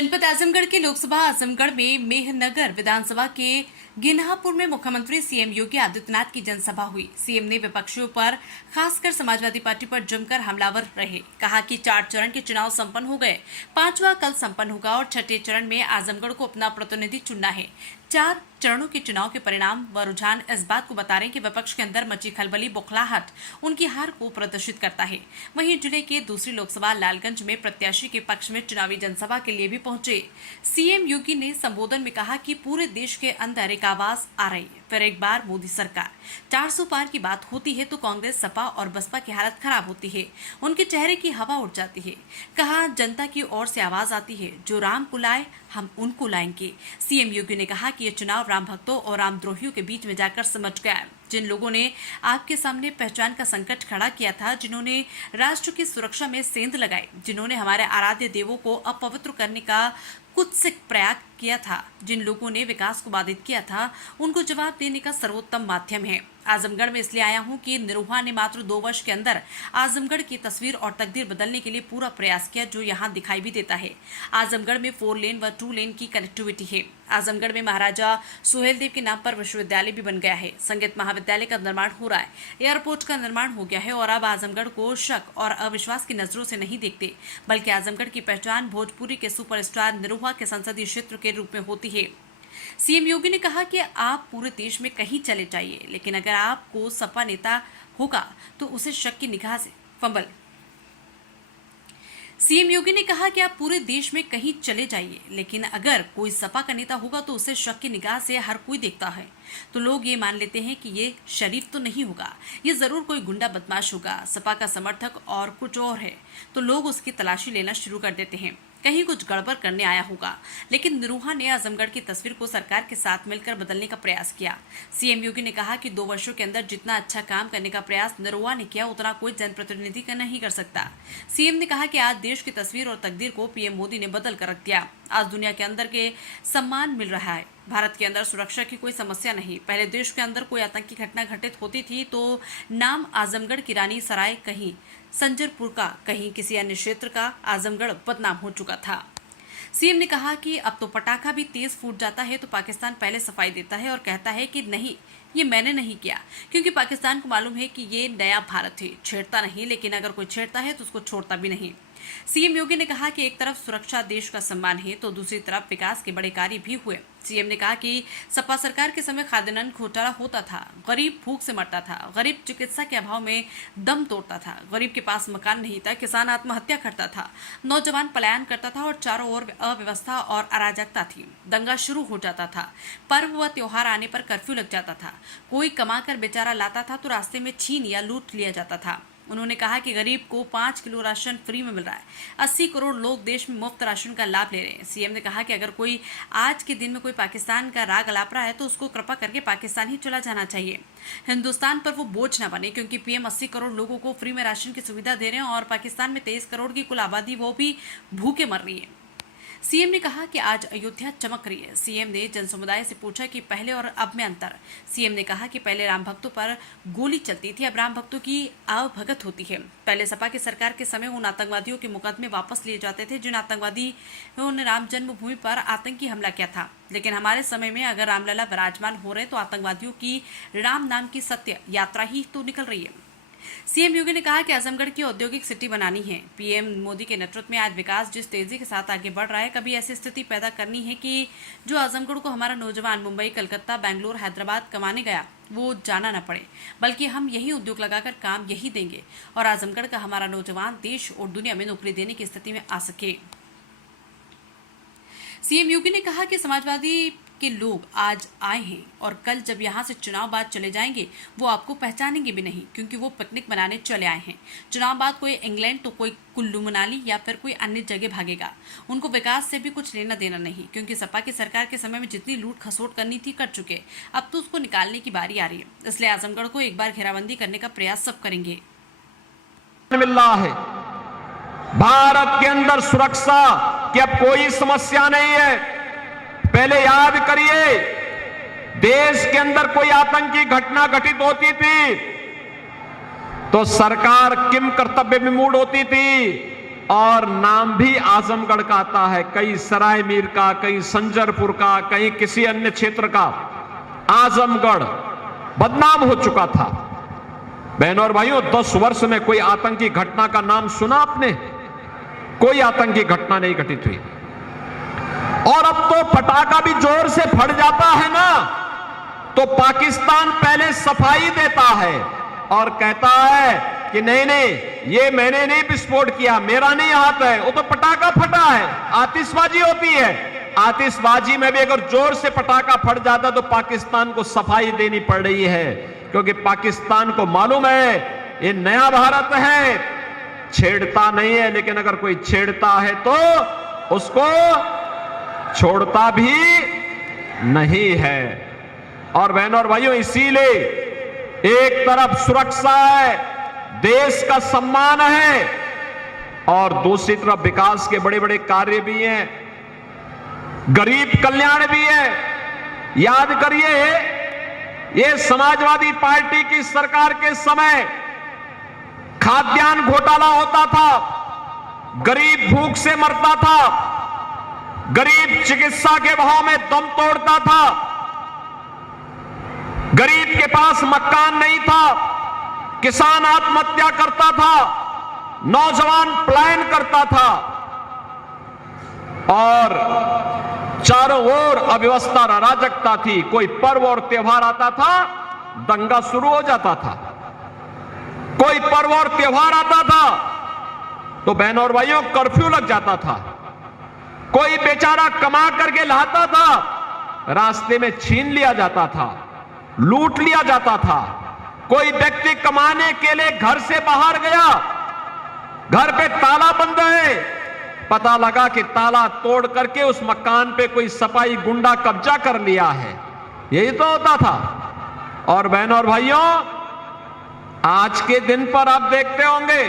जनपद आजमगढ़ के लोकसभा आजमगढ़ में मेहनगर विधानसभा के गिन्हापुर में मुख्यमंत्री सीएम योगी आदित्यनाथ की जनसभा हुई। सीएम ने विपक्षियों पर खासकर समाजवादी पार्टी पर जमकर हमलावर रहे। कहा कि 4 चरण के चुनाव संपन्न हो गए, 5वां कल संपन्न होगा और 6ठे चरण में आजमगढ़ को अपना प्रतिनिधि चुनना है। 4 चरणों के चुनाव के परिणाम व रुझान इस बात को बता रहे हैं कि विपक्ष के अंदर मची खलबली बौखलाहट उनकी हार को प्रदर्शित करता है। वहीं जिले के दूसरी लोकसभा लालगंज में प्रत्याशी के पक्ष में चुनावी जनसभा के लिए भी पहुंचे सीएम योगी ने संबोधन में कहा कि पूरे देश के अंदर एक आवाज आ रही है, फिर एक बार मोदी सरकार। 400 पार की बात होती है तो कांग्रेस, सपा और बसपा की हालत खराब होती है, उनके चेहरे की हवा उड़ जाती है। कहा जनता की ओर से आवाज आती है, जो राम को लाए हम उनको लाएंगे। सीएम योगी ने कहा कि ये चुनाव राम भक्तों और रामद्रोहियों के बीच में जाकर समझ गया है। जिन लोगों ने आपके सामने पहचान का संकट खड़ा किया था, जिन्होंने राष्ट्र की सुरक्षा में सेंध लगाई, जिन्होंने हमारे आराध्य देवों को अपवित्र करने का कुत्सित प्रयास किया था, जिन लोगों ने विकास को बाधित किया था, उनको जवाब देने का सर्वोत्तम माध्यम है। आजमगढ़ में इसलिए आया हूं कि निरुहा ने मात्र 2 वर्ष के अंदर आजमगढ़ की तस्वीर और तकदीर बदलने के लिए पूरा प्रयास किया, जो यहां दिखाई भी देता है। आजमगढ़ में 4 लेन व 2 लेन की कनेक्टिविटी है। आजमगढ़ में महाराजा सुहेलदेव के नाम पर विश्वविद्यालय भी बन गया है। संगीत महाविद्यालय का निर्माण हो रहा है, एयरपोर्ट का निर्माण हो गया है और अब आजमगढ़ को शक और अविश्वास की नजरों से नहीं देखते, बल्कि आजमगढ़ की पहचान भोजपुरी के सुपरस्टार निरुहा के संसदीय क्षेत्र के रूप में होती है। सीएम योगी ने कहा कि आप पूरे देश में कहीं चले जाइए, लेकिन अगर आपको सपा नेता होगा तो उसे शक की निगाह से फंबल। सीएम योगी ने कहा कि आप पूरे देश में कहीं चले जाइए, लेकिन अगर कोई सपा का नेता होगा तो उसे शक की निगाह से हर कोई देखता है, तो लोग ये मान लेते हैं कि ये शरीफ तो नहीं होगा, ये जरूर कोई गुंडा बदमाश होगा, सपा का समर्थक और कुछ और है, तो लोग उसकी तलाशी लेना शुरू कर देते हैं, कहीं कुछ गड़बड़ करने आया होगा। लेकिन निरुहा ने आजमगढ़ की तस्वीर को सरकार के साथ मिलकर बदलने का प्रयास किया। सीएम योगी ने कहा कि 2 वर्षों के अंदर जितना अच्छा काम करने का प्रयास निरुहा ने किया, उतना कोई जनप्रतिनिधि का नहीं कर सकता। सीएम ने कहा कि आज देश की तस्वीर और तकदीर को पीएम मोदी ने बदल कर रख दिया। आज दुनिया के अंदर के सम्मान मिल रहा है। भारत के अंदर सुरक्षा की कोई समस्या नहीं। पहले देश के अंदर कोई आतंकी घटना घटित होती थी तो नाम आजमगढ़ की रानी सराय, कहीं संजरपुर का, कहीं किसी अन्य क्षेत्र का आजमगढ़ बदनाम हो चुका था। सीएम ने कहा कि अब तो पटाखा भी तेज फूट जाता है तो पाकिस्तान पहले सफाई देता है और कहता है कि नहीं, ये मैंने नहीं किया, क्योंकि पाकिस्तान को मालूम है कि ये नया भारत है, छेड़ता नहीं, लेकिन अगर कोई छेड़ता है तो उसको छोड़ता भी नहीं। सीएम योगी ने कहा कि एक तरफ सुरक्षा, देश का सम्मान है तो दूसरी तरफ विकास के बड़े कार्य भी हुए। सीएम ने कहा कि सपा सरकार के समय खाद्यान्न घोटाला होता था, गरीब भूख से मरता था, गरीब चिकित्सा के अभाव में दम तोड़ता था, गरीब के पास मकान नहीं था, किसान आत्महत्या करता था, नौजवान पलायन करता था और चारों ओर अव्यवस्था और अराजकता थी। दंगा शुरू हो जाता था, पर्व व त्योहार आने पर कर्फ्यू लग जाता था, कोई कमाकर बेचारा लाता था तो रास्ते में छीन या लूट लिया जाता था। उन्होंने कहा कि गरीब को 5 किलो राशन फ्री में मिल रहा है, 80 करोड़ लोग देश में मुफ्त राशन का लाभ ले रहे हैं। सीएम ने कहा कि अगर कोई आज के दिन में कोई पाकिस्तान का राग अलाप रहा है तो उसको कृपा करके पाकिस्तान ही चला जाना चाहिए, हिंदुस्तान पर वो बोझ न बने, क्योंकि पीएम 80 करोड़ लोगों को फ्री में राशन की सुविधा दे रहे हैं और पाकिस्तान में 23 करोड़ की कुल आबादी वो भी भूखे मर रही है। सीएम ने कहा कि आज अयोध्या चमक रही है। सीएम ने जन समुदाय से पूछा कि पहले और अब में अंतर। सीएम ने कहा कि पहले राम भक्तों पर गोली चलती थी, अब राम भक्तों की आवभगत होती है। पहले सपा की सरकार के समय उन आतंकवादियों के मुकदमे वापस लिए जाते थे जिन आतंकवादियों ने राम जन्मभूमि पर आतंकी हमला किया था, लेकिन हमारे समय में अगर रामलला विराजमान हो रहे तो आतंकवादियों की राम नाम की सत्य यात्रा ही तो निकल रही है। सीएम योगी ने कहा कि आजमगढ़ की औद्योगिक सिटी बनानी है। पीएम मोदी के नेतृत्व में आज विकास जिस तेजी के साथ आगे बढ़ रहा है, कभी ऐसी स्थिति पैदा करनी है कि जो आजमगढ़ को हमारा नौजवान मुंबई, कलकत्ता, बेंगलुरु, हैदराबाद कमाने गया वो जाना न पड़े, बल्कि हम यही उद्योग लगाकर काम यही देंगे और आजमगढ़ का हमारा नौजवान देश और दुनिया में नौकरी देने की स्थिति में आ सके। सीएम योगी ने कहा कि समाजवादी के लोग आज आए हैं और कल जब यहाँ से चुनाव बाद चले जाएंगे वो आपको पहचानेंगे भी नहीं, क्योंकि वो पिकनिक मनाने चले आए हैं। चुनाव बाद कोई इंग्लैंड तो कोई कुल्लू मनाली या फिर कोई अन्य जगह भागेगा। उनको विकास से भी कुछ लेना देना नहीं, क्योंकि सपा की सरकार के समय में जितनी लूट खसोट करनी थी कर चुके, अब तो उसको निकालने की बारी आ रही है। इसलिए आजमगढ़ को एक बार घेराबंदी करने का प्रयास सब करेंगे। मिल रहा है भारत के अंदर सुरक्षा की अब कोई समस्या नहीं है। पहले याद करिए, देश के अंदर कोई आतंकी घटना घटित होती थी तो सरकार किम कर्तव्य विमूढ़ होती थी और नाम भी आजमगढ़ का आता है, कहीं सराय मीर का, कहीं संजरपुर का, कहीं किसी अन्य क्षेत्र का। आजमगढ़ बदनाम हो चुका था। बहनों और भाइयों, 10 वर्ष में कोई आतंकी घटना का नाम सुना आपने? कोई आतंकी घटना नहीं घटित हुई। और अब तो पटाखा भी जोर से फट जाता है ना, तो पाकिस्तान पहले सफाई देता है और कहता है कि नहीं नहीं, ये मैंने नहीं विस्फोट किया, मेरा नहीं हाथ है, वो तो पटाखा फटा है। आतिशबाजी होती है, आतिशबाजी में भी अगर जोर से पटाखा फट जाता तो पाकिस्तान को सफाई देनी पड़ रही है, क्योंकि पाकिस्तान को मालूम है ये नया भारत है, छेड़ता नहीं है, लेकिन अगर कोई छेड़ता है तो उसको छोड़ता भी नहीं है। और बहनों और भाइयों, इसीलिए एक तरफ सुरक्षा है, देश का सम्मान है, और दूसरी तरफ विकास के बड़े बड़े कार्य भी हैं, गरीब कल्याण भी है। याद करिए, ये समाजवादी पार्टी की सरकार के समय खाद्यान्न घोटाला होता था, गरीब भूख से मरता था, गरीब चिकित्सा के भाव में दम तोड़ता था, गरीब के पास मकान नहीं था, किसान आत्महत्या करता था, नौजवान पलायन करता था, और चारों ओर अव्यवस्था अराजकता थी। कोई पर्व और त्योहार आता था, दंगा शुरू हो जाता था। कोई पर्व और त्योहार आता था तो बहनों और भाइयों कर्फ्यू लग जाता था। कोई बेचारा कमा करके लाता था, रास्ते में छीन लिया जाता था, लूट लिया जाता था। कोई व्यक्ति कमाने के लिए घर से बाहर गया, घर पे ताला बंद है, पता लगा कि ताला तोड़ करके उस मकान पे कोई सफाई गुंडा कब्जा कर लिया है। यही तो होता था। और बहनों और भाइयों, आज के दिन पर आप देखते होंगे,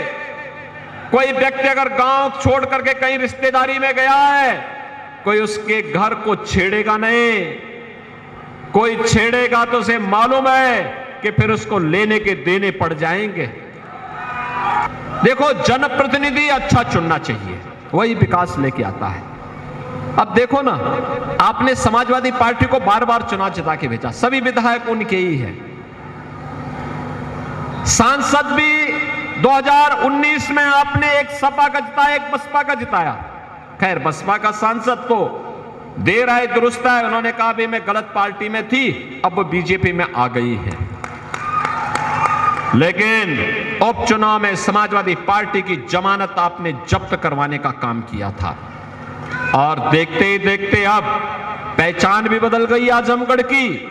कोई व्यक्ति अगर गांव छोड़ करके कहीं रिश्तेदारी में गया है, कोई उसके घर को छेड़ेगा नहीं। कोई छेड़ेगा तो उसे मालूम है कि फिर उसको लेने के देने पड़ जाएंगे। देखो, जनप्रतिनिधि अच्छा चुनना चाहिए, वही विकास लेके आता है। अब देखो ना, आपने समाजवादी पार्टी को बार बार चुनाव जिता के भेजा, सभी विधायक उनके ही है। सांसद भी 2019 में आपने एक सपा का जिताया, एक बसपा का जिताया। खैर, बसपा का सांसद तो देर आए दुरुस्त है, उन्होंने कहा भी मैं गलत पार्टी में थी, अब वो बीजेपी में आ गई है। लेकिन उपचुनाव में समाजवादी पार्टी की जमानत आपने जब्त करवाने का काम किया था, और देखते ही देखते अब पहचान भी बदल गई आजमगढ़ की,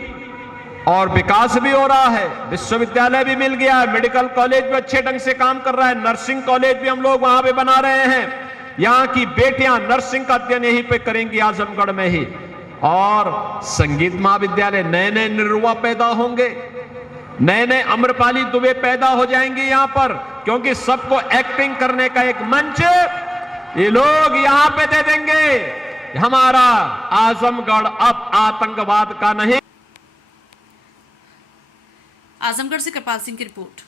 और विकास भी हो रहा है। विश्वविद्यालय भी मिल गया है, मेडिकल कॉलेज भी अच्छे ढंग से काम कर रहा है, नर्सिंग कॉलेज भी हम लोग वहां पे बना रहे हैं। यहां की बेटियां नर्सिंग का अध्ययन यहीं पे करेंगी, आजमगढ़ में ही। और संगीत महाविद्यालय, नए नए निरुआ पैदा होंगे, नए नए अम्रपाली दुबे पैदा हो जाएंगे यहां पर, क्योंकि सबको एक्टिंग करने का एक मंच ये लोग यहां पे दे देंगे। हमारा आजमगढ़ अब आतंकवाद का नहीं। आजमगढ़ से कृपाल सिंह की रिपोर्ट।